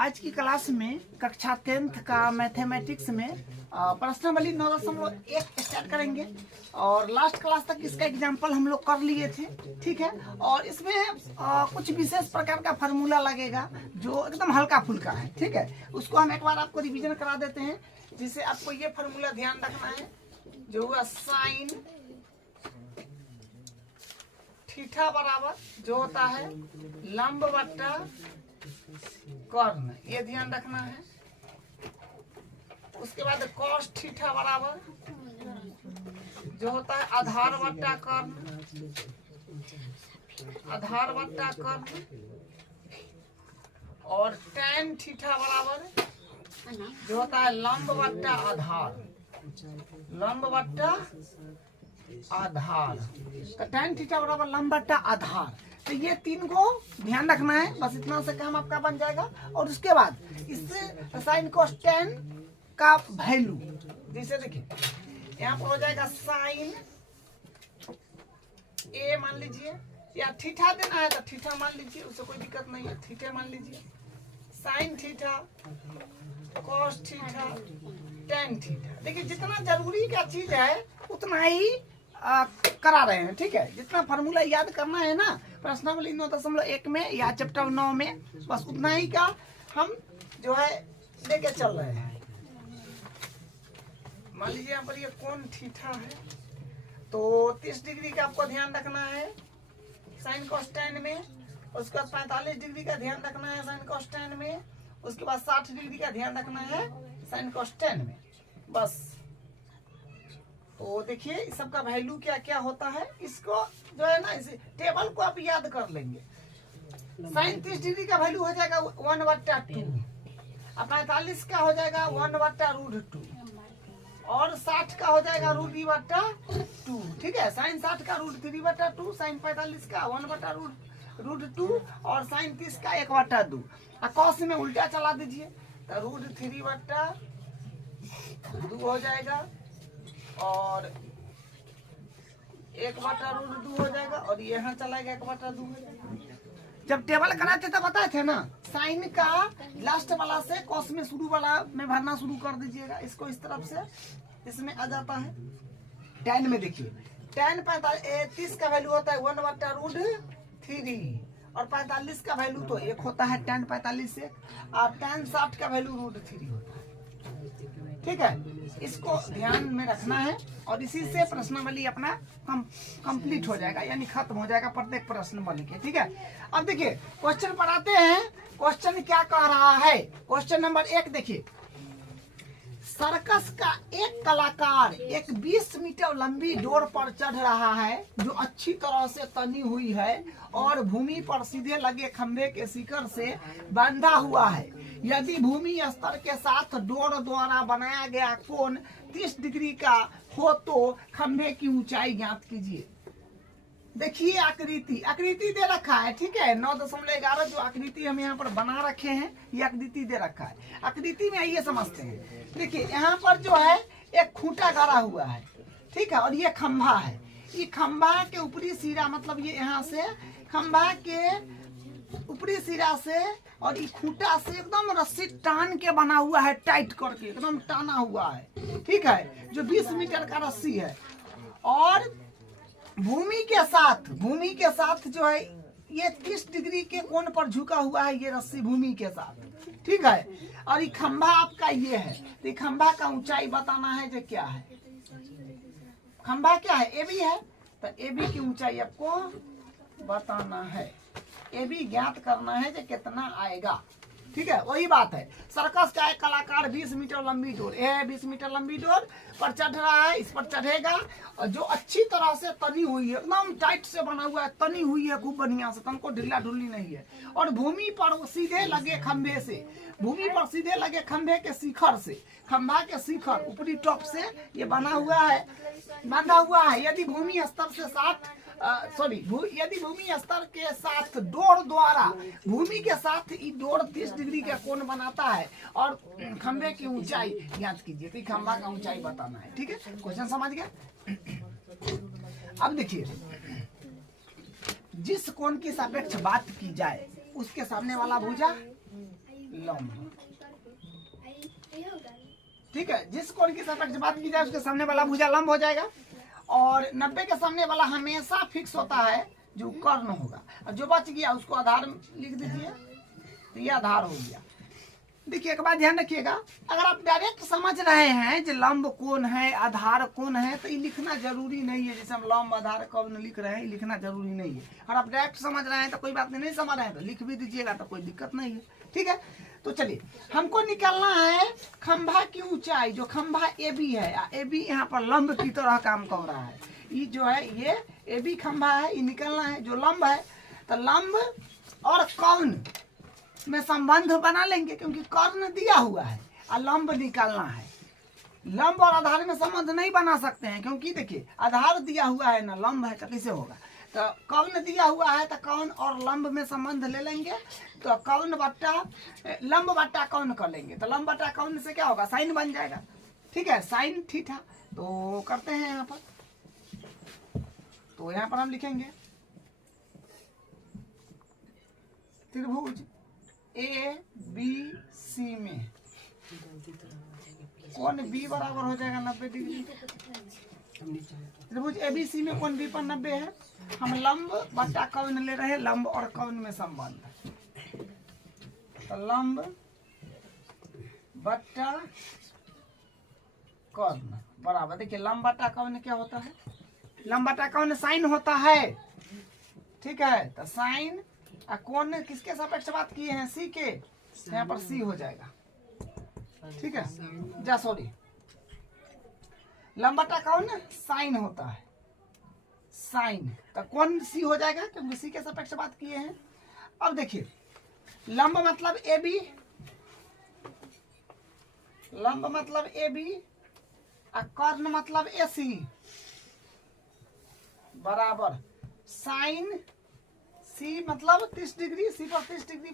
आज की क्लास में कक्षा 10th का मैथमेटिक्स में प्रश्नावली 9.1 स्टार्ट करेंगे और लास्ट क्लास तक इसका एग्जाम्पल हम लोग कर लिए थे। ठीक है, और इसमें कुछ विशेष प्रकार का फार्मूला लगेगा जो एकदम हल्का फुल्का है। ठीक है, उसको हम एक बार आपको रिवीजन करा देते हैं, जिससे आपको ये फार्मूला ध्यान रखना है जो हुआ साइन थीटा बराबर जो होता है लंब बट्टा कर्ण, ये ध्यान रखना है। उसके बाद कॉस थीटा बराबर जो होता है आधार बट्टा कर्ण, आधार बट्टा कर्ण। और tan थीटा बराबर जो होता है लंब बट्टा आधार, लंब बट्टा आधार। तो tan थीटा बराबर लंब बट्टा आधार। तो ये तीन को ध्यान रखना है, बस इतना से काम आपका बन जाएगा। और उसके बाद इससे साइन कोस tan का वैल्यू, जैसे देखिए यहाँ पर हो जाएगा साइन ए मान लीजिए, या थीटा देना है तो थीटा मान लीजिए, उससे कोई दिक्कत नहीं है, थीटा मान लीजिए। Sine theta cos theta tan theta. देखिए जितना जरूरी का चीज है उतना ही करा रहे हैं। ठीक है, जितना फार्मूला याद करना है ना प्रश्नावली 9.1 में या चैप्टर 9 में, बस उतना ही का हम जो है लेके चल रहे हैं। मान लीजिए यहाँ पर ये कोण थीटा है, तो 30 डिग्री का आपको ध्यान रखना है साइन कोस tan में। उसके बाद 45 डिग्री का ध्यान रखना है साइन कोस tan में। उसके बाद 60 डिग्री का ध्यान रखना है साइन कोस tan में। बस तो देखिए इस सब का वैल्यू क्या क्या होता है, इसको जो है ना इस टेबल को आप याद कर लेंगे। साइन 30 डिग्री का वैल्यू हो जाएगा 1/2 और 45 का हो जाएगा 1/√2 और 60 का हो जाएगा √3/2। ठीक है, साइन 60 का √3/2, साइन 45 का 1/√2 और साइन 30 का 1/2। और कॉस में उल्टा चला दीजिए तो √3/2 हो जाएगा और 1/√2 हो जाएगा और यहाँ चलाएगा 1/2 हो जाएगा। जब टेबल कराते थे बताए थे ना, साइन का लास्ट वाला से कॉस में शुरू वाला में भरना शुरू कर दीजिएगा। इसको इस तरफ से इसमें आ जाता है। tan में देखिए tan 30 का वैल्यू होता है 1/√3 और 45 का वैल्यू तो 1 होता है tan 45 से, और tan 60 का वैल्यू √3 होता है। ठीक है, इसको ध्यान में रखना है और इसी से प्रश्नावली अपना कंप्लीट हो जाएगा, यानी खत्म हो जाएगा प्रत्येक प्रश्न बन के। ठीक है, अब देखिए क्वेश्चन पर आते हैं। क्वेश्चन क्या कह रहा है? क्वेश्चन नंबर 1 देखिए, सर्कस का एक कलाकार एक 20 मीटर लंबी डोर पर चढ़ रहा है जो अच्छी तरह से तनी हुई है और भूमि पर सीधे लगे खंभे के शिखर से बांधा हुआ है। यदि भूमि स्तर के साथ डोर द्वारा बनाया गया कोण 30 डिग्री का हो तो खंभे की ऊंचाई ज्ञात कीजिए। देखिए आकृति दे रखा है। ठीक है, 9.11 जो आकृति हम यहाँ पर बना रखे हैं, ये आकृति दे रखा है। आकृति में आइए समझते हैं। देखिए यहाँ पर जो है एक खूंटा गाड़ा हुआ है। ठीक है, और ये खंभा है। ये खंभा के ऊपरी सिरा, मतलब ये यहाँ से खंभा के ऊपरी सिरा से और ये खूंटा से एकदम रस्सी टान के बना हुआ है, टाइट करके एकदम टाना हुआ है। ठीक है, जो 20 मीटर का रस्सी है और भूमि के साथ जो है ये 30 डिग्री के कोण पर झुका हुआ है, ये रस्सी भूमि के साथ। ठीक है, और ये खंभा आपका ये है, तो ये खंभा का ऊंचाई बताना है जो क्या है। खंभा क्या है? AB है, तो AB की ऊंचाई आपको बताना है। AB ज्ञात करना है जो कितना आएगा। ठीक है, वही बात है। सर्कस का एक कलाकार 20 मीटर लंबी डोर, 20 मीटर लंबी डोर पर चढ़ रहा है। इस पर चढ़ेगा और जो अच्छी तरह से तनी हुई है, एकदम टाइट से बना हुआ है, तनी हुई है खूब बढ़िया से, तनको ढीला ढुल्ली नहीं है। और भूमि पर सीधे लगे खंभे से, भूमि पर सीधे लगे खंभे के शिखर से, खंभा के शिखर ऊपरी टॉप से ये बना हुआ है, बांधा हुआ है। यदि भूमि स्तर से यदि भूमि स्तर के साथ डोर द्वारा भूमि के साथ डोर 30 डिग्री का कोण बनाता है और खंभे की ऊंचाई ज्ञात कीजिए। तो खंभा का ऊंचाई बताना है। ठीक है, क्वेश्चन समझ गए? अब देखिए, जिस कोण की सापेक्ष बात की जाए उसके सामने वाला भुजा लंब। ठीक है, जिस कोण की सापेक्ष बात की जाए उसके सामने वाला भुजा लंब हो जाएगा, और 90 के सामने वाला हमेशा फिक्स होता है जो कर्ण होगा। और जो बच गया उसको आधार लिख दीजिए, तो ये आधार हो गया। देखिए एक बात ध्यान रखिएगा, अगर आप डायरेक्ट समझ रहे हैं जो लंब कौन है आधार कौन है, तो ये लिखना जरूरी नहीं है। जैसे हम लंब आधार कौन लिख रहे हैं, लिखना जरूरी नहीं है। और आप डायरेक्ट समझ रहे हैं तो कोई बात नहीं समझ रहे हैं तो लिख भी दीजिएगा, तो कोई दिक्कत नहीं है। ठीक है, तो चलिए हमको निकालना है खंभा की ऊंचाई। जो खंभा ए बी है, ए बी यहाँ पर लंब की तरह काम कर रहा है। ये जो है ये ए बी खंभा है, ये निकालना है जो लंब है। तो लंब और कर्ण में संबंध बना लेंगे, क्योंकि कर्ण दिया हुआ है और लंब निकालना है। लंब और आधार में संबंध नहीं बना सकते हैं, क्योंकि देखिए आधार दिया हुआ है ना लंब है, तो कैसे होगा। तो कर्ण दिया हुआ है तो कर्ण और लंब में संबंध ले लेंगे, तो कर्ण बट्टा लंब बट्टा कर्ण कर लेंगे, तो लंब बट्टा कर्ण से क्या होगा, साइन बन जाएगा। ठीक है, साइन थीटा। तो करते हैं यहाँ पर, तो यहाँ पर हम लिखेंगे त्रिभुज ए बी सी में कोण बी बराबर हो जाएगा 90 डिग्री। त्रिभुज ए बी सी में कोण बी पर 90 है। हम लंब बट्टा कर्ण ले रहे हैं, लंब और कर्ण में संबंध, तो लंब बट्टा कर्ण बराबर, देखिए लंब बट्टा कर्ण क्या होता है, लंब बट्टा कर्ण साइन होता है। ठीक है, तो साइन कोण किसके सापेक्ष बात किए हैं, सी के, यहाँ पर सी हो जाएगा। ठीक है, जा सॉरी, लंब बट्टा कर्ण साइन होता है, साइन, तो कौन सी हो जाएगा क्योंकि सी के सापेक्ष बात किए हैं। अब देखिए लंब मतलब ए बी, लंब मतलब ए बी और कर्ण मतलब ए सी बराबर साइन सी मतलब 30 डिग्री, सी पर 30 डिग्री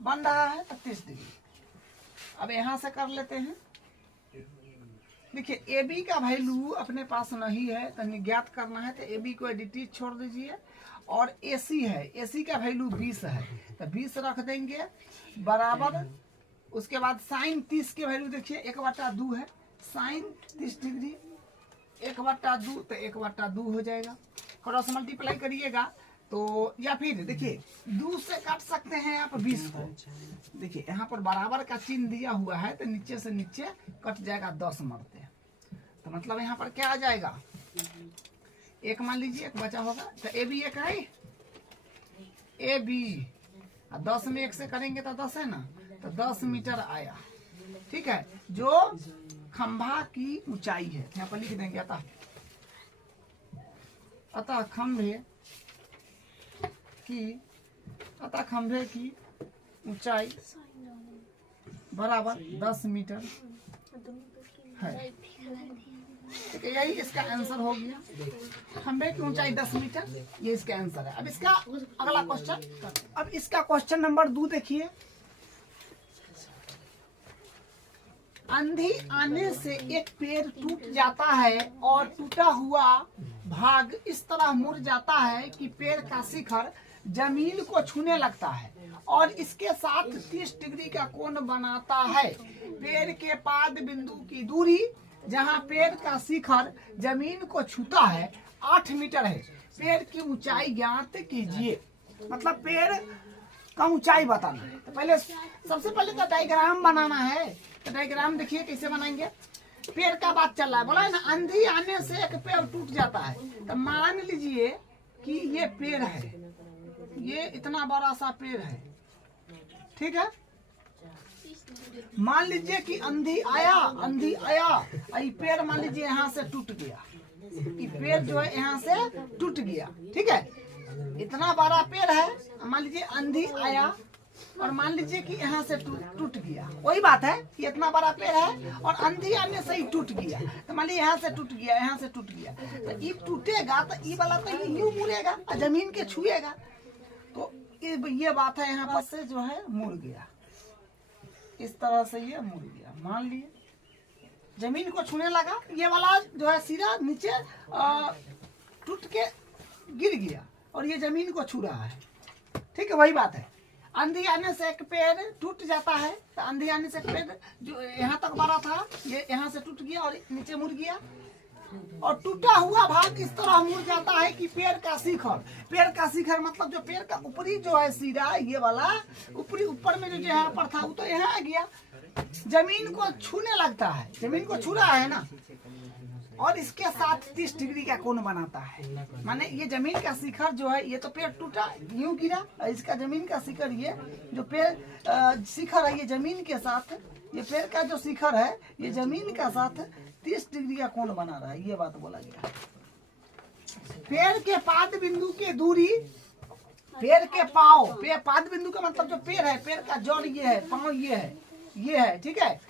बन रहा है तो 30 डिग्री। अब यहां से कर लेते हैं। देखिए ए बी का वैल्यू अपने पास नहीं है, तो ज्ञात करना है, तो ए बी को एडिटिव छोड़ दीजिए। और ए सी है, ए सी का वैल्यू 20 है, तो 20 रख देंगे बराबर। उसके बाद साइन 30 के वैल्यू देखिए 1/2 है, साइन 30 डिग्री 1/2, तो 1/2 हो जाएगा। क्रॉस मल्टीप्लाई करिएगा तो, या फिर देखिए 2 से काट सकते हैं आप 20 को। देखिए यहाँ पर बराबर का चिन्ह दिया हुआ है, तो नीचे से नीचे कट जाएगा 10 मरते, तो मतलब यहाँ पर क्या आ जाएगा, एक मान लीजिए एक बचा होगा, तो ए बी एक है, ए बी 10 में 1 से करेंगे तो 10 है ना, तो 10 मीटर आया। ठीक है, जो खंभा की ऊंचाई है, यहाँ पर लिख देंगे अतः खंभे की ऊंचाई बराबर 10 मीटर है। ठीक है, यही इसका आंसर हो गया, खंभे की ऊंचाई 10 मीटर, ये इसका आंसर है। अब इसका अगला क्वेश्चन, अब इसका क्वेश्चन नंबर 2 देखिए। आंधी आने से एक पेड़ टूट जाता है और टूटा हुआ भाग इस तरह मुड़ जाता है कि पेड़ का शिखर जमीन को छूने लगता है और इसके साथ 30 डिग्री का कोण बनाता है। पेड़ के पाद बिंदु की दूरी जहां पेड़ का शिखर जमीन को छूता है 8 मीटर है। पेड़ की ऊंचाई ज्ञात कीजिए। मतलब पेड़ का ऊंचाई बताना है। तो पहले सबसे पहले तो डायग्राम बनाना है। तो डायग्राम देखिए कैसे बनाएंगे। पेड़ का बात चल रहा है, बोला है ना, आंधी आने से एक पेड़ टूट जाता है। तो मान लीजिए कि ये पेड़ है, ये इतना बड़ा सा पेड़ है, ठीक है। मान लीजिए कि आंधी आया और ये पेड़ मान लीजिए यहाँ से टूट गया। ये पेड़ जो है यहाँ से टूट गया, ठीक है। इतना बड़ा पेड़ है, मान लीजिए आंधी आया और मान लीजिए कि यहाँ से टूट गया। वही बात है कि इतना बड़ा पेड़ है और आंधी आने से ही टूट गया। तो मान लीजिए यहाँ से टूट गया, यहाँ से टूट गया, तो ये टूटेगा तो ये वाला तो यूं मुड़ेगा और जमीन के छुएगा। तो ये बात है, यहाँ पर से जो है मुड़ गया, इस तरह से ये मुड़ गया। मान लिए जमीन को छूने लगा, ये वाला जो है सीधा नीचे टूट के गिर गया और ये जमीन को छू रहा है, ठीक है। वही बात है। आंधी आने से एक पेड़ टूट जाता है। तो आंधी आने से एक पेड़ जो यहाँ तक बड़ा था, ये यहाँ से टूट गया और नीचे मुड़ गया, और टूटा हुआ भाग इस तरह मुड़ जाता है कि पेड़ का शिखर, पेड़ का शिखर मतलब जो पेड़ का ऊपरी जो है सिरा, ये वाला ऊपरी ऊपर में जो यहाँ पर था वो तो यहाँ आ गया, जमीन को छूने लगता है, जमीन को छू रहा है ना, और इसके साथ 30 डिग्री का कोण बनाता है। माने ये जमीन का शिखर जो है, ये तो पेड़ टूटा यूं गिरा, इसका जमीन का शिखर, ये जो पेड़ शिखर है ये जमीन के साथ, ये पेड़ का जो शिखर है ये जमीन का साथ 30 डिग्री का कोण बना रहा है, ये बात बोला गया। पेड़ के पाद बिंदु की दूरी, पेड़ के पाव, पाद बिंदु का मतलब जो पेड़ है, पेड़ का जड़ ये है, पांव ये है, ठीक है।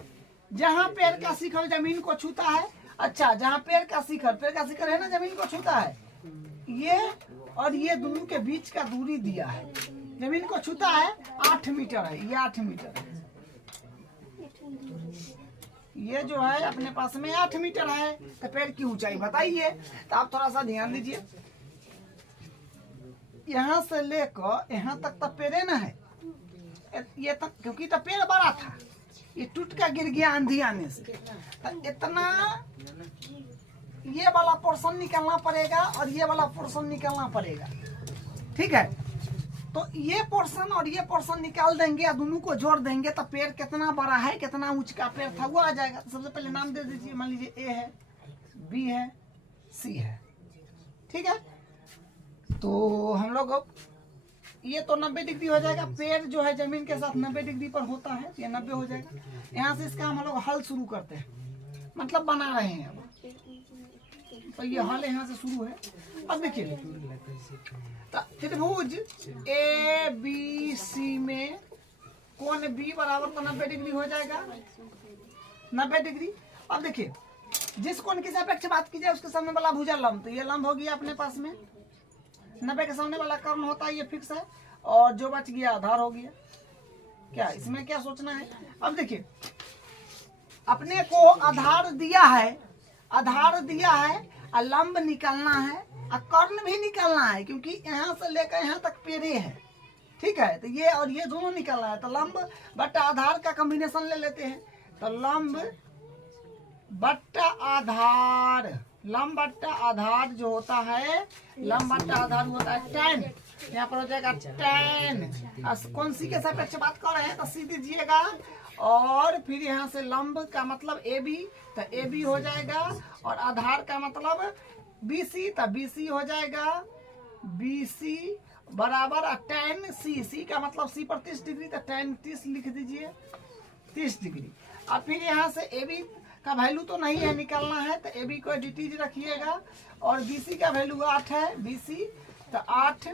जहाँ पेड़ का शिखर जमीन को छूता है, अच्छा जहाँ पेड़ का शिखर है ना जमीन को छूता है, ये और ये दोनों के बीच का दूरी दिया है, जमीन को छूता है 8 मीटर है, ये 8 मीटर है, ये जो है अपने पास में 8 मीटर है। तो पेड़ की ऊंचाई बताइए। तो आप थोड़ा सा ध्यान दीजिए, यहाँ से लेकर यहाँ तक तो पेड़ ना है, ये तक, क्योंकि तो पेड़ बड़ा था, ये टूट का गिर गया आंधी आने से, तो इतना ये वाला पोर्शन निकालना पड़ेगा और ये वाला पोर्शन निकालना पड़ेगा, ठीक है। तो ये पोर्शन और ये पोर्शन निकाल देंगे, दोनों को जोड़ देंगे तो पेड़ कितना बड़ा है, कितना ऊंचा पेड़ था वो आ जाएगा। तो सबसे पहले नाम दे दीजिए, मान लीजिए ए है, बी है, सी है, ठीक है। तो हम लोग ये तो 90 डिग्री हो जाएगा, पेड़ जो है जमीन के साथ 90 डिग्री पर होता है, ये 90 हो जाएगा। यहाँ से इसका हम लोग हल शुरू करते हैं, मतलब बना रहे हैं अब। तो ये हल यहाँ से शुरू है। अब देखिए, त्रिभुज ए बी सी में कोण बी बराबर तो 90 डिग्री हो जाएगा, 90 डिग्री। अब देखिए, जिस कोण की सापेक्ष बात की जाए उसके सामने वाला भुजा लंब, तो ये लंब हो गया अपने पास में, 90 के सामने वाला कर्ण होता है, ये फिक्स है, और जो बच गया आधार हो गया। क्या इसमें क्या सोचना है? अब देखिए, अपने को आधार दिया है, आधार दिया है, और लंब निकालना है, और कर्ण भी निकालना है, क्योंकि यहाँ से लेकर यहाँ तक पेड़े है, ठीक है। तो ये और ये दोनों निकालना है, तो लंब बट्टा आधार का कॉम्बिनेशन ले लेते हैं। तो लंब बट्टा आधार, लंब बट्टा आधार जो होता है, लंब बट्टा आधार होता है tan, यहाँ पर हो जाएगा tan। कौन सी के सापेक्ष बात कर रहे हैं, तो सी दीजिएगा, और फिर यहाँ से लंब का मतलब ए बी, तो ए बी हो जाएगा, और आधार का मतलब बी सी, तो बी सी हो जाएगा, बी सी बराबर tan सी, सी का मतलब सी पर 30 डिग्री, तो tan 30 लिख दीजिए, 30 डिग्री। और फिर यहाँ से ए बी का वैल्यू तो नहीं है, निकालना है, तो ए बी को एडिटीज रखिएगा, और बी सी का वैल्यू 8 है, बी सी, तो 8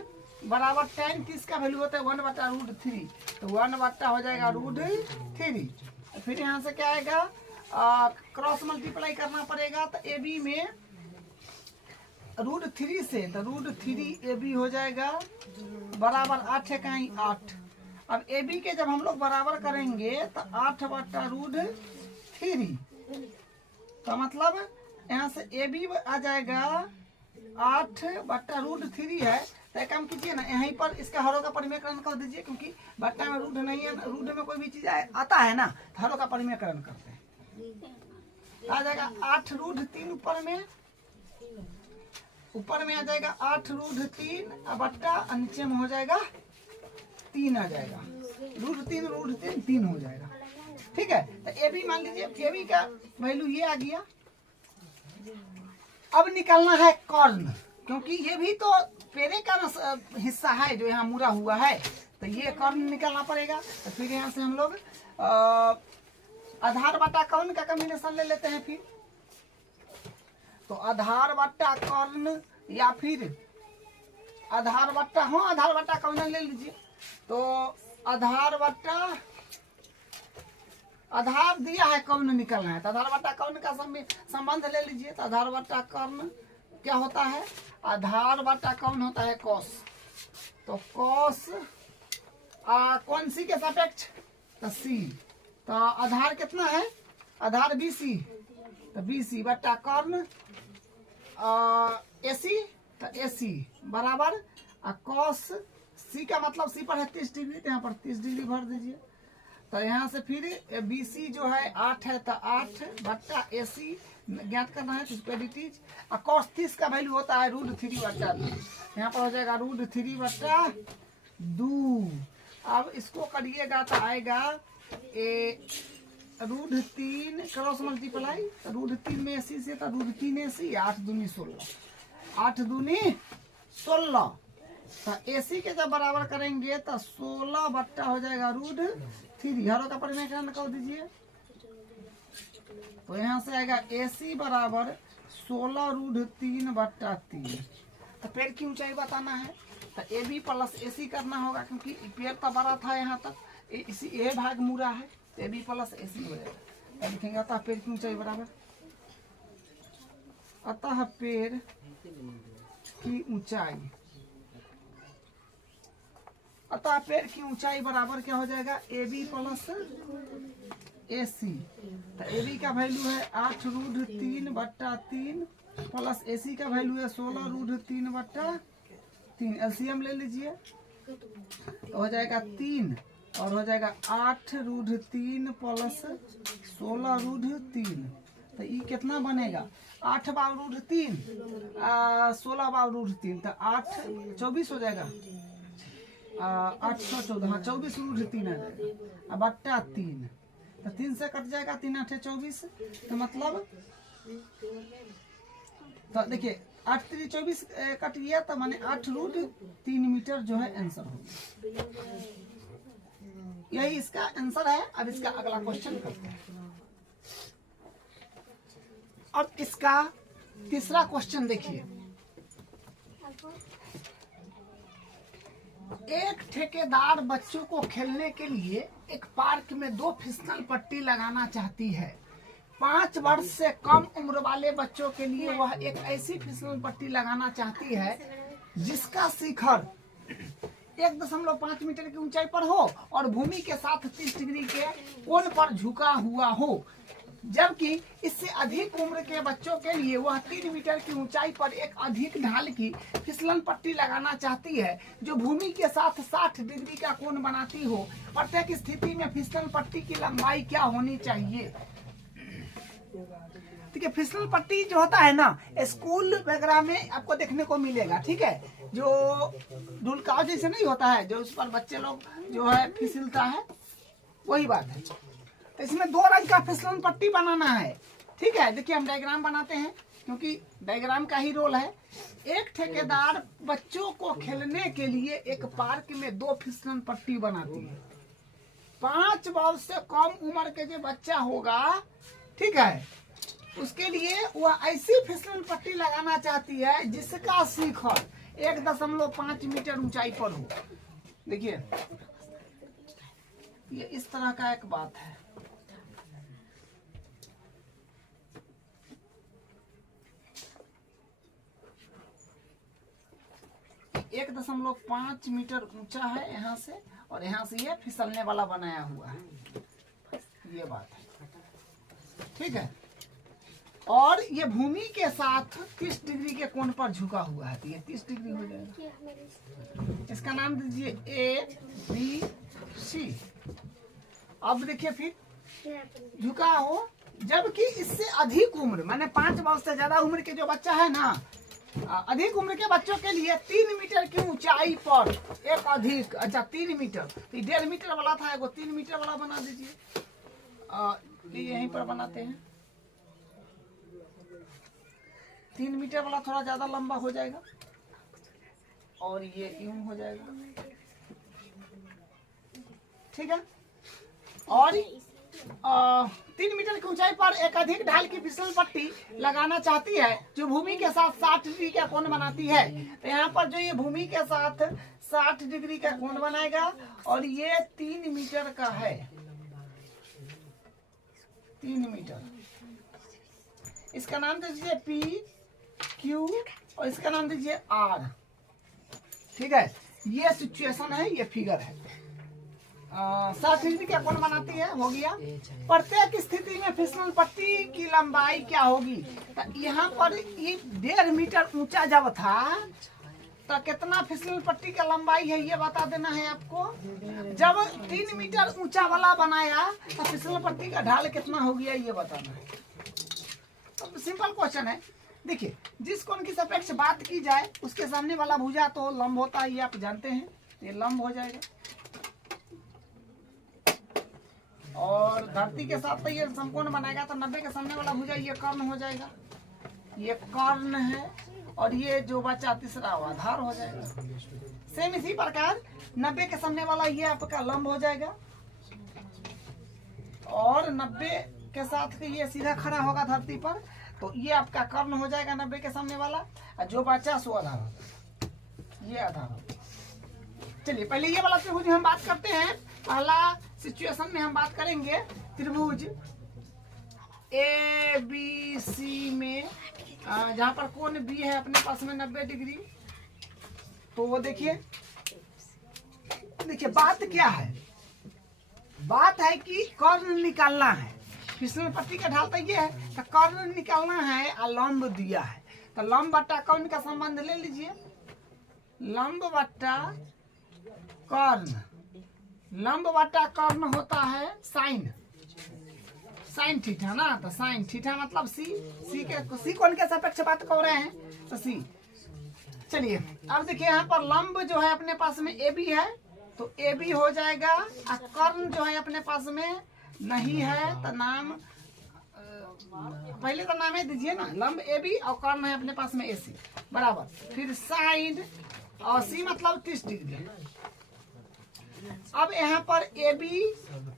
बराबर tan 30 का वैल्यू होता है 1/√3, तो 1 हो जाएगा √3। फिर यहाँ से क्या आएगा, क्रॉस मल्टीप्लाई करना पड़ेगा, तो ए बी में √3 से, तो √3 ए बी हो जाएगा बराबर 8 है कहीं 8। अब ए बी के जब हम लोग बराबर करेंगे तो 8/√3, तो मतलब यहाँ से ए बी आ जाएगा 8/√3 है। तो एक काम कीजिए ना, यहीं पर इसका हरों का परिमेयकरण कर दीजिए, क्योंकि बट्टा में रूढ़ नहीं है, रूढ़ में कोई भी चीज आता है ना, तो हरों का परिमेयकरण करते हैं। आ जाएगा 8√3 ऊपर में आ जाएगा 8√3 बट्टा, नीचे में हो जाएगा 3 आ जाएगा, √3 3 हो जाएगा, ठीक है। तो ए बी मान लीजिए, ए बी का वैल्यू ये आ गया। अब निकालना है कर्ण, क्योंकि ये भी तो पेड़े का हिस्सा है जो यहाँ मुड़ा हुआ है, तो ये कर्ण निकालना पड़ेगा। तो फिर यहाँ से हम लोग आधार बट्टा कर्ण का कॉम्बिनेशन ले लेते हैं। फिर तो आधार बट्टा कर्ण, या फिर आधार बट्टा, हाँ आधार बट्टा कर्ण ले लीजिए। तो आधार बट्टा, आधार दिया है, कर्ण निकलना है, तो आधार बट्टा कर्ण का संबंध ले लीजिए। तो आधार बट्टा कर्ण क्या होता है, आधार बट्टा कर्ण होता है कॉस। तो कॉस कौन सी के सापेक्ष, तो सी। तो आधार कितना है, आधार बी सी, तो बी सी बट्टा कर्ण ए सी, तो ए सी बराबर कॉस सी का मतलब सी पर है 30 डिग्री, तो यहाँ पर 30 डिग्री भर दीजिए। तो यहाँ से फिर बी सी जो है 8 है, तो 8 बट्टा ए सी ज्ञात करना है, तो एडिटीज। और कॉस 30 का वैल्यू होता है √3/2। यहाँ पर हो जाएगा √3/2। अब इसको करिएगा तो आएगा √3 क्रॉस मल्टीप्लाई, √3 में AC से तो √3 AC, 8 दूनी 16, 8 दूनी 16। तो AC के जब बराबर करेंगे तो 16 बट्टा हो जाएगा √3। हरों का परिमाण कर दीजिए, तो यहाँ से आएगा AC बराबर 16 √3/3। तो पेड़ की ऊंचाई बताना है, तो AB प्लस AC करना होगा, क्योंकि पेड़ तो बड़ा था यहाँ तक, इसी ए भाग मुड़ा है, तो AB प्लस AC हो जाएगा। लिखेंगे अतः पेड़ की ऊंचाई बराबर, अतः पेड़ की ऊंचाई, अतः पेड़ की ऊंचाई बराबर क्या हो जाएगा AB प्लस AC। तो AB का वैल्यू है 8 √3/3 प्लस AC का वैल्यू है 16 √3/3। एलसीएम ले लीजिए, तो हो जाएगा 3 और हो जाएगा 8 √3 प्लस 16 √3। तो ये कितना बनेगा 8 बाव √3 16 बाव √3, तो 8 24 हो जाएगा, 814, हाँ 24 √3 आ जाएगा बट्टा 3। तो 3 से कट जाएगा, 3 8 24, तो मतलब तो देखिए 8 3 24 कट गया, तो माने 8 √3 मीटर जो है आंसर होगा। यही इसका आंसर है। अब इसका अगला क्वेश्चन करते हैं। अब इसका तीसरा क्वेश्चन देखिए, एक ठेकेदार बच्चों को खेलने के लिए एक पार्क में 2 फिसल पट्टी लगाना चाहती है। 5 वर्ष से कम उम्र वाले बच्चों के लिए वह एक ऐसी फिसल पट्टी लगाना चाहती है जिसका शिखर 1.5 मीटर की ऊंचाई पर हो और भूमि के साथ 30 डिग्री के कोण पर झुका हुआ हो, जबकि इससे अधिक उम्र के बच्चों के लिए वह 3 मीटर की ऊंचाई पर एक अधिक ढाल की फिसलन पट्टी लगाना चाहती है जो भूमि के साथ 60 डिग्री का कोण बनाती हो। प्रत्येक स्थिति में फिसलन पट्टी की लंबाई क्या होनी चाहिए? ठीक है, फिसलन पट्टी जो होता है ना, स्कूल वगैरह में आपको देखने को मिलेगा। ठीक है, जो ढुलकाव जैसे नहीं होता है, जो उस पर बच्चे लोग जो है फिसलता है, वही बात है। तो इसमें 2 रंग का फिसलन पट्टी बनाना है। ठीक है, देखिए हम डायग्राम बनाते हैं, क्योंकि डायग्राम का ही रोल है। एक ठेकेदार बच्चों को खेलने के लिए एक पार्क में 2 फिसलन पट्टी बनाती है। 5 वर्ष से कम उम्र के जो बच्चा होगा, ठीक है, उसके लिए वह ऐसी फिसलन पट्टी लगाना चाहती है जिसका शिखर 1.5 मीटर ऊंचाई पर हो। देखिए ये इस तरह का एक बात है। एक 1.5 मीटर ऊंचा है यहाँ से, और यहाँ से ये फिसलने वाला बनाया हुआ है, ये बात है। ठीक है, और ये भूमि के साथ 30 डिग्री के कोण पर झुका हुआ है, तो ये 30 डिग्री हो जाएगा। इसका नाम दीजिए A B C। अब देखिए फिर झुका हो, जबकि इससे अधिक उम्र, माने 5 वर्ष से ज्यादा उम्र के जो बच्चा है ना, अधिक उम्र के बच्चों के लिए 3 मीटर की ऊंचाई पर एक अधिक, अच्छा 3 मीटर, तो 1.5 मीटर वाला था, एगो 3 मीटर वाला बना दीजिए। यहीं पर बनाते हैं। 3 मीटर वाला थोड़ा ज्यादा लंबा हो जाएगा, और ये यूं हो जाएगा। ठीक है, और 3 मीटर की ऊंचाई पर एक अधिक ढाल की फिसल पट्टी लगाना चाहती है जो भूमि के साथ 60 डिग्री का कोण बनाती है। तो यहाँ पर जो ये भूमि के साथ 60 डिग्री का कोण बनाएगा, और ये 3 मीटर का है, 3 मीटर। इसका नाम दीजिए P Q और इसका नाम दीजिए R। ठीक है, ये सिचुएशन है, ये फिगर है। 60 डिग्री का कोण बनाती है, हो गया। प्रत्येक स्थिति में फिसलन पट्टी की लंबाई क्या होगी? तो यहाँ पर ये 1.5 मीटर ऊंचा जब था, तो कितना फिसलन पट्टी का लंबाई है ये बता देना है आपको। जब 3 मीटर ऊंचा वाला बनाया तो फिसलन पट्टी का ढाल कितना हो गया ये बताना है। तो सिंपल क्वेश्चन है। देखिए, जिस कोण की सापेक्ष बात की जाए उसके सामने वाला भुजा तो लंब होता है, ये आप जानते हैं, ये लंब हो जाएगा। और धरती के साथ तो ये समकोण बनाएगा तो 90 के सामने वाला भुजा ये कर्ण हो जाएगा, ये कर्ण है। और ये जो बचा तीसरा वो आधार हो जाएगा। सेम इसी प्रकार 90 के सामने वाला ये आपका लंब हो जाएगा और 90 के साथ ये सीधा खड़ा होगा धरती पर, तो ये आपका कर्ण हो जाएगा 90 के सामने वाला। और जो बचा सो आधार होगा, ये आधार होगा। चलिए पहले ये वाला त्रिभुज हम बात करते हैं। पहला सिचुएशन में हम बात करेंगे त्रिभुज ए बी सी में, जहां पर कोण बी है अपने पास में 90 डिग्री। तो वो देखिए बात क्या है, बात है कि कर्ण निकालना है। फिसलन पट्टी का ढाल तो ये है, तो कर्ण निकालना है और लंब दिया है। तो लंब बट्टा कर्ण का संबंध ले लीजिए, लंब बट्टा कर्ण। लंब बट्टा कर्ण होता है साइन थीटा ना। तो साइन थीटा मतलब सी कोण के सापेक्ष बात कर रहे हैं तो सी। चलिए अब देखिए यहाँ पर लंब जो है अपने पास में ए बी है, तो ए बी हो जाएगा। और कर्ण जो है अपने पास में नहीं है तो नाम पहले तो नाम है दीजिए ना, लंब ए बी और कर्ण है अपने पास में ए सी बराबर। फिर साइन और सी मतलब 30 डिग्री। अब यहाँ पर ए बी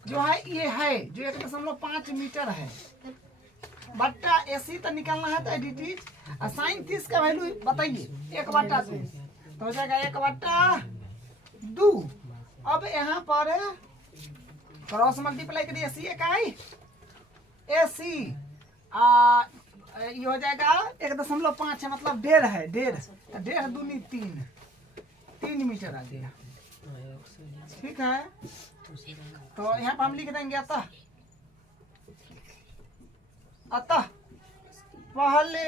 जो है ये है जो 1.5 मीटर है बट्टा ए सी तो निकालना है तो एडिटिव। और साइन 30 का वैल्यू बताइए 1/2 तो हो जाएगा 1/2। अब यहाँ पर क्रॉस मल्टीप्लाई करिए सी इकाई ए सी ये हो जाएगा 1.5 है मतलब 1.5 है, 1.5 दूनी 3 मीटर आ गया। ठीक है, तो यहाँ पर हम लिख देंगे अतः पहले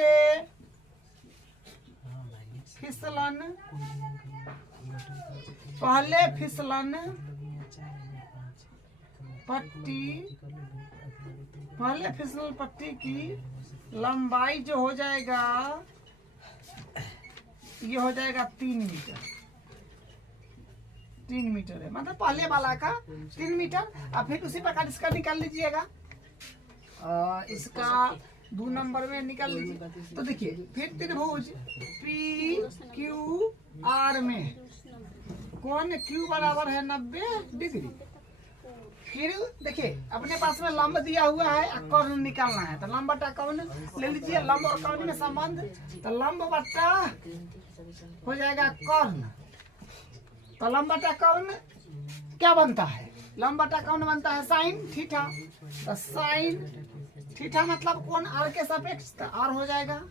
फिसलन पट्टी की लंबाई जो हो जाएगा ये हो जाएगा 3 मीटर। 3 मीटर है मतलब पहले वाला का 3 मीटर। अब फिर उसी प्रकार इसका निकाल लीजिएगा, इसका 2 नंबर में निकाल लीजिए। तो देखिए फिर त्रिभुज पी क्यू आर में कोण क्यू बराबर है 90 डिग्री। फिर देखिए अपने पास में लंब दिया हुआ है, कर्ण निकालना है तो लंब बट्टा कर्ण ले लीजिए। लंब और कर्ण में संबंध, तो लंब बट्टा हो जाएगा कर्ण। तो लंब बट्टा कर्ण क्या बनता है, लंब बट्टा कर्ण बनता है साइन थीटा। तो साइन थीटा मतलब कोण आर के सापेक्ष, तो आर हो जाएगा।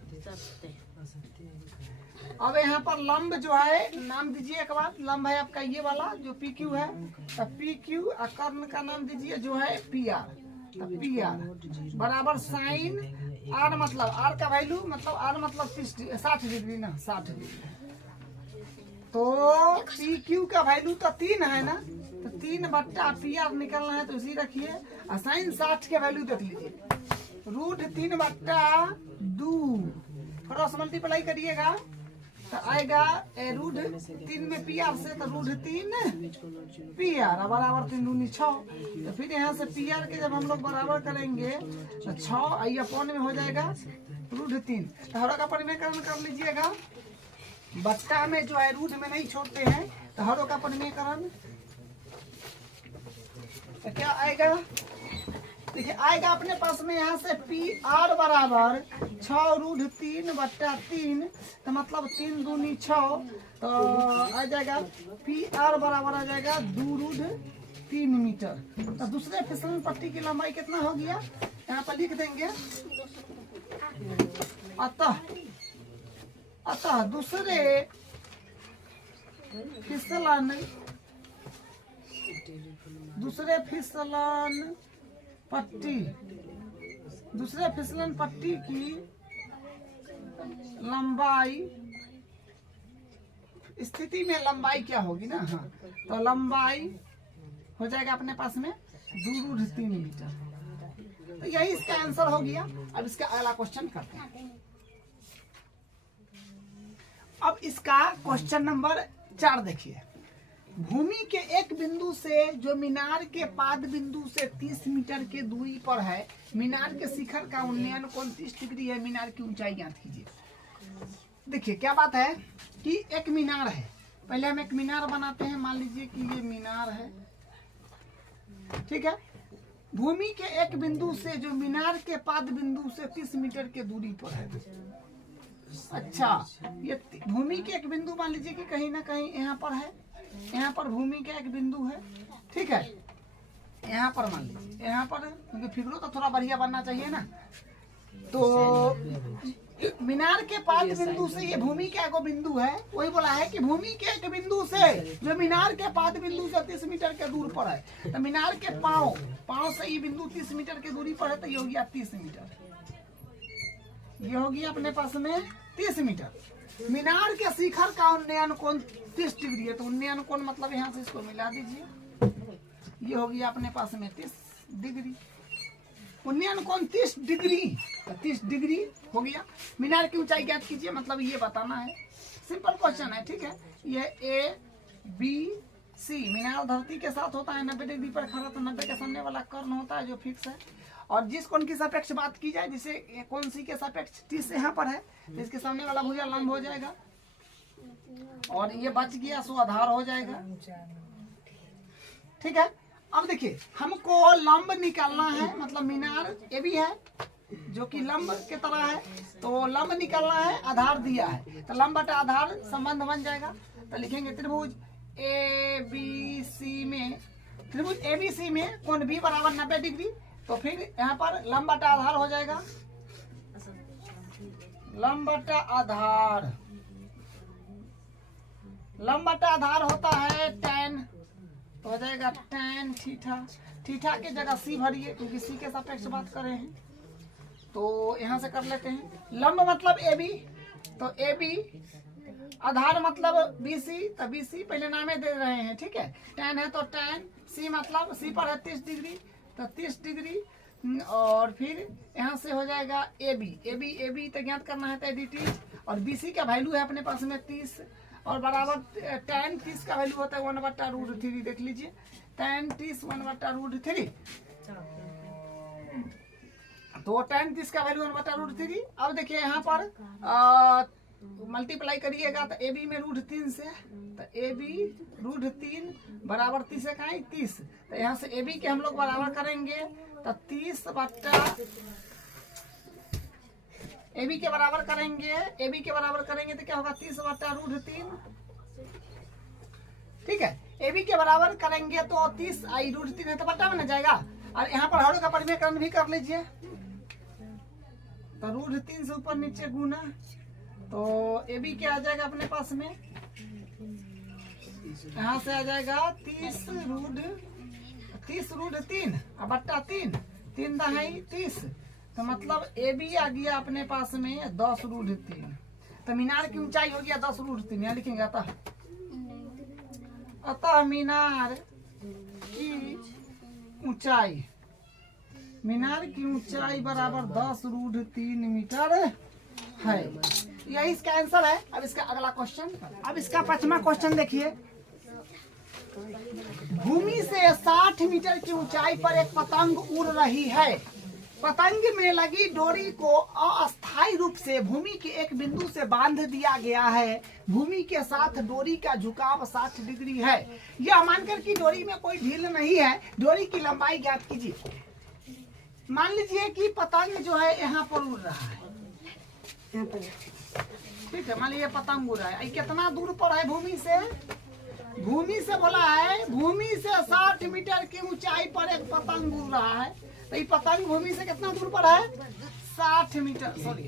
अब यहाँ पर लंब जो है नाम दीजिए एक बार, लंब है आपका ये वाला जो पी क्यू है, तो पी क्यू और कर्ण का नाम दीजिए जो है पी आर। तो पी आर बराबर साइन आर मतलब आर का वैल्यू मतलब आर मतलब 60 डिग्री ना, 60 डिग्री। तो पी क्यू का वैल्यू तो 3 है ना, तो 3 बट्टा पी आर निकलना है तो इसी रखिए। और साइन 60 के वैल्यू देख लीजिए, √3/2 क्रॉस मल्टीप्लाई करिएगा तो आएगा √3 में पी आर से तो √3 पी आर बराबर 3 दूनी 6। तो फिर यहाँ से पी आर के जब हम लोग बराबर करेंगे तो 6 अपॉन में हो जाएगा √3। तो हरों का परिमेयकरण कर लीजिएगा, बट्टा में जो है रूट में नहीं छोड़ते हैं। तो हरों का परिमेयकरण तो क्या आएगा, देखिए आएगा अपने पास में यहाँ से पी आर बराबर 6√3/3 तो मतलब 3 दूनी 6। तो आ जाएगा पी आर बराबर आ जाएगा 2√3 मीटर। तो दूसरे फिसलन पट्टी की लंबाई कितना हो गया यहाँ पर लिख देंगे। अतः दूसरे फिसलन पट्टी की लंबाई स्थिति में लंबाई क्या होगी ना, हाँ, तो लंबाई हो जाएगा अपने पास में 2√3 मीटर। तो यही इसका आंसर हो गया। अब इसका अगला क्वेश्चन करते हैं। अब इसका क्वेश्चन नंबर 4 देखिए। भूमि के एक बिंदु से जो मीनार के पाद बिंदु से 30 मीटर के दूरी पर है, मीनार के शिखर का उन्नयन कोण 30 डिग्री है, मीनार की ऊंचाई ज्ञात कीजिए। देखिए क्या बात है कि एक मीनार है, पहले हम एक मीनार बनाते हैं। मान लीजिए कि ये मीनार है, ठीक है। भूमि के एक बिंदु से जो मीनार के पाद बिंदु से 30 मीटर के दूरी पर है। अच्छा, ये भूमि के एक बिंदु मान लीजिए कि कहीं ना कहीं यहाँ पर है, यहाँ पर भूमि का एक बिंदु है, ठीक है। यहाँ पर मान लीजिए, यहाँ पर, क्योंकि फिगरो तो थोड़ा बढ़िया बनना चाहिए ना। तो मीनार के पाद बिंदु से ये भूमि का एक बिंदु है, वही बोला है कि भूमि के एक बिंदु से जो मीनार के पाद बिंदु से 30 मीटर के दूर पर है। तो मीनार के पांव से ये बिंदु 30 मीटर के दूरी पर है, तो ये हो गया 30 मीटर। ये हो गया अपने पास में 30 मीटर। मीनार के शिखर का उन्नयन कोण 30 डिग्री है, तो उन्नयन कोण मतलब यहाँ से इसको मिला दीजिए, ये हो गया अपने पास में 30 डिग्री। उन्नयन कोण 30 डिग्री, 30 डिग्री हो गया। मीनार की ऊंचाई ज्ञात कीजिए, मतलब ये बताना है। सिंपल क्वेश्चन है, ठीक है। ये ए बी सी, मीनार धरती के साथ होता है 90 डिग्री पर खड़ा, तो 90 के सामने वाला कर्ण होता है जो फिक्स है। और जिस कोण की सापेक्ष बात की जाए, जिसे कोण सी के सापेक्ष 30 यहाँ पर है, इसके सामने वाला भुजा लंब हो जाएगा, और ये बच गया सो आधार हो जाएगा, ठीक है। अब देखिए हमको लंब निकालना है, मतलब मीनार ए बी है जो कि लंब के तरह है, तो लंब निकालना है, आधार दिया है, तो लंब बटा आधार संबंध बन जाएगा। तो लिखेंगे त्रिभुज ए बी सी में, त्रिभुज ए बी सी में कोण बी बराबर 90 डिग्री, तो फिर यहाँ पर लंब बटा आधार हो जाएगा, लंब बटा आधार, लंब बटा आधार होता है tan, तो हो जाएगा tan थीटा। थीटा की जगह सी भरिए, क्योंकि सी के सापेक्ष बात कर रहे हैं, तो यहाँ से कर लेते हैं। लंब मतलब ए बी, तो ए बी, आधार मतलब बी सी, तो बी सी पहले नामे दे रहे हैं, ठीक है। tan है तो tan, सी मतलब सी पर है 30 डिग्री, तो 30 डिग्री, और फिर यहाँ से हो जाएगा ए बी तो ज्ञात करना है, तो एडिटी, और बी सी का वैल्यू है अपने पास में 30, और बराबर tan 30 का वैल्यू होता है 1/√3। देख लीजिए tan 30 1/√3, तो tan 30 का वैल्यू 1/√3। अब देखिए यहाँ पर मल्टीप्लाई करिएगा तो ए बी में √3 से, तो ए बी √3 बराबर 30 का 30, तो यहाँ से ए बी के हम लोग बराबर करेंगे, तो 30 बट्टा ए बी के बराबर करेंगे, ए बी के बराबर करेंगे तो क्या होगा 30 बट्टा √3, ठीक है। ए बी के बराबर करेंगे तो 30 आई √3 है, तो बट्टा में न जाएगा, और यहाँ पर हर का परिमेयकरण भी कर लीजिए, तो √3 से ऊपर नीचे गुना, तो ए बी क्या आ जाएगा अपने पास में, यहाँ से आ जाएगा 30 √3 और बट्टा 3, 3 दहाई 30, तो मतलब ए बी आ गया अपने पास में 10√3, तो मीनार की ऊंचाई हो गया 10√3। यहाँ लिखेंगे अतः मीनार की ऊंचाई, मीनार की ऊंचाई बराबर 10√3 मीटर है। यही इसका आंसर है। अब इसका अगला क्वेश्चन, अब इसका 5वां क्वेश्चन देखिए। भूमि से 60 मीटर की ऊंचाई पर एक पतंग उड़ रही है। पतंग में लगी डोरी को अस्थायी रूप से भूमि के एक बिंदु से बांध दिया गया है। भूमि के साथ डोरी का झुकाव 60 डिग्री है। यह मानकर कि डोरी में कोई ढील नहीं है, डोरी की लंबाई ज्ञात कीजिए। मान लीजिए कि पतंग जो है यहाँ पर उड़ रहा है, ठीक है। मान लीजिए पतंग उड़ रहा है, कितना दूर पर है भूमि से? भूमि से बोला है, भूमि से 60 मीटर की ऊंचाई पर एक पतंग उड़ रहा है। तो ये पतंग भूमि से कितना दूर पर है? 60 मीटर, सॉरी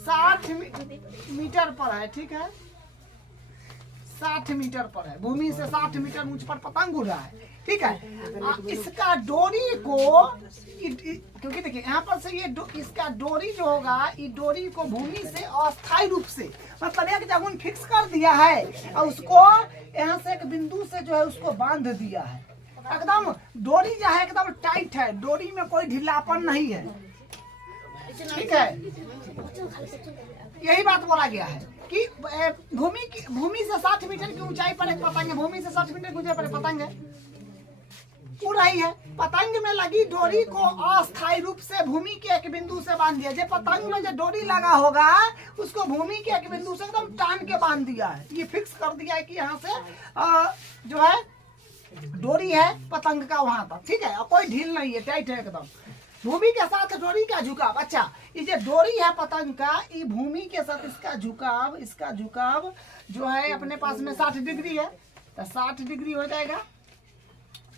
60 मीटर पर है, ठीक है। 60 मीटर पर है, भूमि से 60 मीटर ऊंच पर पतंग उड़ रहा है, ठीक है। इसका डोरी को क्योंकि देखिए यहाँ पर से ये इसका डोरी जो होगा, ये डोरी को भूमि से अस्थायी रूप से मतलब एक जगह फिक्स कर दिया है और उसको यहाँ से एक बिंदु से जो है उसको बांध दिया है। एकदम डोरी जो है एकदम टाइट है, डोरी में कोई ढीलापन नहीं है। ठीक है, यही बात बोला गया है कि भूमि से 60 मीटर की ऊंचाई पर एक पतंग, भूमि से 60 मीटर की ऊंचाई पर पतंग उड़ रही है। पतंग में लगी डोरी को अस्थायी रूप से भूमि के एक बिंदु से बांध दिया। जो पतंग में जो डोरी लगा होगा उसको भूमि के एक बिंदु से एकदम टान के बांध दिया है। ये फिक्स कर दिया है कि यहाँ से जो है डोरी है पतंग का वहां तक। ठीक है, कोई ढील नहीं है, टाइट है एकदम। भूमि के साथ डोरी का झुकाव, अच्छा ये जो डोरी है पतंग का, ये भूमि के साथ इसका झुकाव जो है अपने पास में 60 डिग्री है, तो 60 डिग्री हो जाएगा।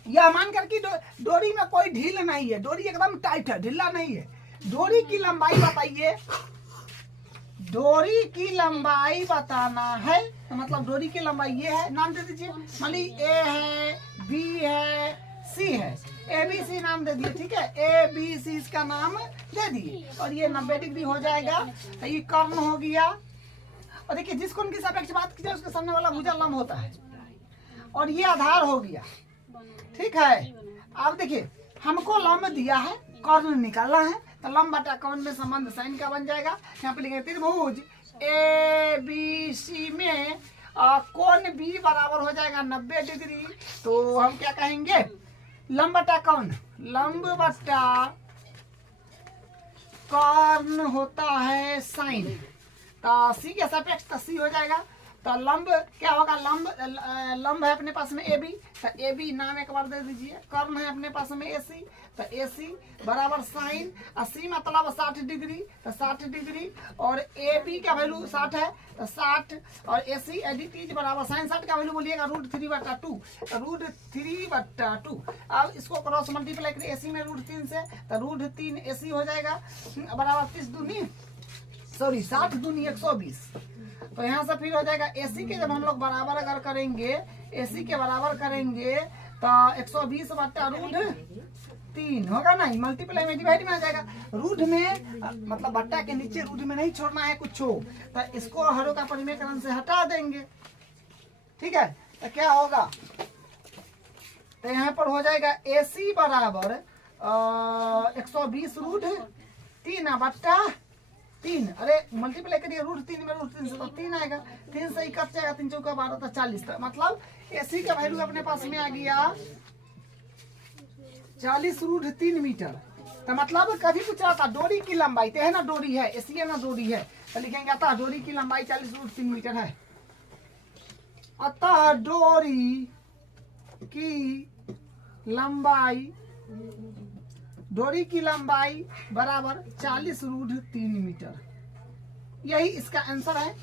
यह मान कर कि डोरी में कोई ढील नहीं है, डोरी एकदम टाइट है, ढीला नहीं है। डोरी की लंबाई बताइए, डोरी की लंबाई बताना है तो मतलब डोरी की लंबाई ये है, नाम दे दीजिए। मान ली ए है, बी है, सी है, ABC नाम दे दिए। ठीक है, ABC इसका नाम दे दिए और ये 90 डिग्री हो जाएगा। तो ये कर्ण हो गया। और देखिए जिस कोण की सापेक्ष बात की जाए उसके सामने वाला भुजा लंब होता है और ये आधार हो गया। ठीक है, अब देखिए हमको लंब दिया है, कर्ण निकालना है, तो लंब बटा कर्ण में संबंध साइन का बन जाएगा। यहाँ पे लिखेंगे त्रिभुज ABC में कोण B बराबर हो जाएगा 90 डिग्री। तो हम क्या कहेंगे, लंब बटा कर्ण, लंब बटा कर्ण होता है साइन। तो सी के सापेक्ष तो सी हो जाएगा। तो लंब क्या होगा, लंब है अपने पास में AB, तो AB नाम एक बार दे दीजिए। कर्ण है अपने पास में AC, तो AC बराबर साइन, सी मतलब 60 डिग्री, तो 60 डिग्री और AB का वैल्यू 60 है, तो 60 और AC एडिटीज बराबर साइन 60 का वैल्यू बोलिएगा √3/2, √3/2। अब इसको क्रॉस मल्टीप्लाई करिए AC में √3 से, तो √3 AC हो जाएगा बराबर 60 दूनी 120। तो यहाँ से फिर हो जाएगा AC के जब हम लोग बराबर अगर करेंगे, AC के बराबर करेंगे तो 120/√3 होगा ना, मल्टीप्लाई में डिवाइड में आ जाएगा। रूट में मतलब बट्टा के नीचे रूट में नहीं छोड़ना है कुछ हो, तो इसको हरों का परिमेयकरण से हटा देंगे। ठीक है, तो क्या होगा, तो यहाँ पर हो जाएगा AC बराबर 120√3/3। अरे मल्टीप्लाई करिए √3 में √3 से तो 3 आएगा, 3 से 1 कट जाएगा, 3 चौका 12 तो 40। मतलब AC का वैल्यू अपने पास में आ गया 40√3 मीटर। तो मतलब कभी पूछ रहा था डोरी की लंबाई, तो है ना डोरी है, AC है ना डोरी है, तो लिखेंगे अतः डोरी की लंबाई 40√3 मीटर है। अतः डोरी की लंबाई बराबर 40√3 मीटर। यही इसका आंसर है।